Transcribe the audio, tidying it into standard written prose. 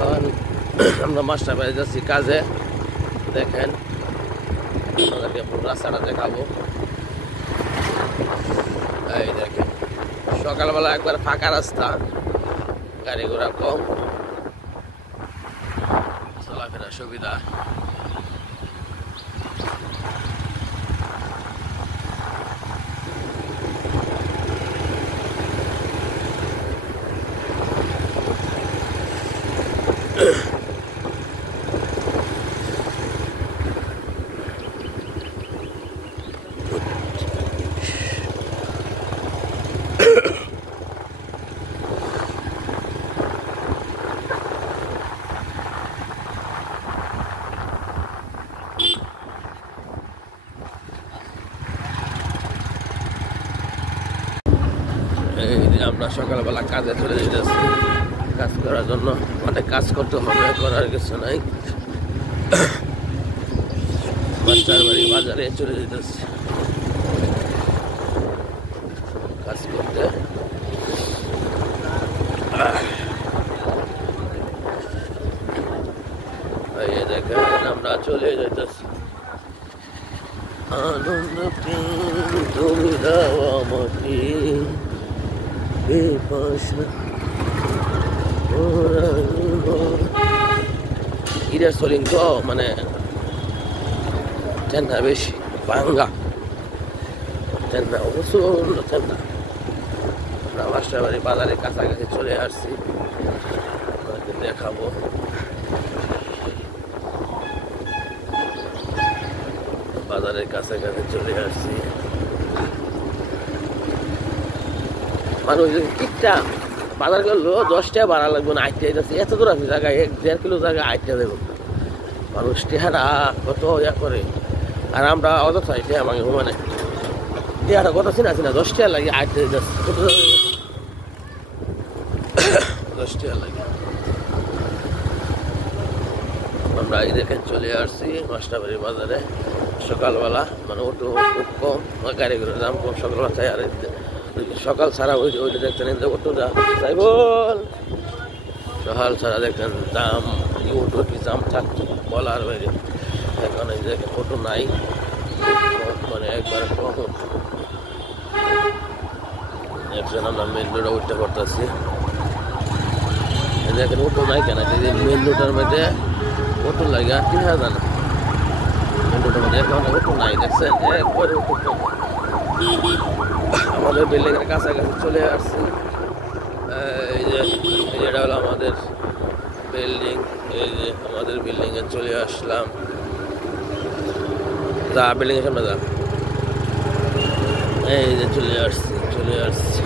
এখন আমরা মাস্টার বাড়ি যাচ্ছি কাজে। দেখেন আপনাদেরকে পুরো রাস্তাটা দেখাবো। এই দেখেন সকালবেলা একবার ফাঁকা রাস্তা, গাড়ি ঘোড়া কম, চলাফেরা সুবিধা। আমরা সকালবেলা কাজে চলে যেতেছি, কাজ করার জন্য অনেক কাজ করতে হবে, করার কিছু নাই। মাস্টার বাড়ি বাজারে চলে যেতেছি কাজ করতে। এই দেখেন আমরা চলে যেতেছি। আনন্দ তুমি দাও আমাকে, ইটার সোলিং তো মানে ঠান্ডা বেশি, ভাঙ্গা ঠান্ডা, প্রচন্ড ঠান্ডা। আমরা মাস্টার বাড়ি বাজারের কাছাকাছি চলে আসছি, দেখাবো। বাজারের কাছাকাছি চলে আসছি। মানুষ ঠিকটা বাজার করলো 10 টাকা ভাড়া লাগবে না, 8 টাকা যাচ্ছে। এত দূর আছে জায়গায় 1.5 কিলো জায়গায় 8 টাকা দেবো। মানুষ টেহারা কত ইয়া করে, আর আমরা অযথায় টেহা ভাঙে মানে টেহাটা কত চিনা 10 টাকা লাগে, 8 টাকা যাচ্ছে। 10 টাকা লাগে। আমরা এই দেখেন চলে আসছি মাস্টারবাড়ি বাজারে সকালবেলা, মানে অটো খুব কম, গাড়ি ঘোড়ার দাম কম সকালবেলা চাই। আর সকাল ছাড়া ওইটা দেখতেন অটো যাই বল, সকাল ছাড়া দেখতেন দাম অটো কি দাম থাকতো বলার বাইরে। এখন এই দেখেন অটো নাই, মানে একবার কম। একজন আমরা মেন রোডে উঠতে করতেছি, দেখেন অটো নাই কেন, মেন রোডের মধ্যে অটো লাগে 3000 না, মেন রোডের মধ্যে এখন অটো নাই। দেখছেন একবারে অটো কম। আমাদের বিল্ডিং এর কাছাকাছি চলে আসছি। এই যে এটা হলো আমাদের বিল্ডিং, এই যে আমাদের বিল্ডিং এ চলে আসলাম। যা বিল্ডিং এর সামনে যা, এই যে চলে আসছি।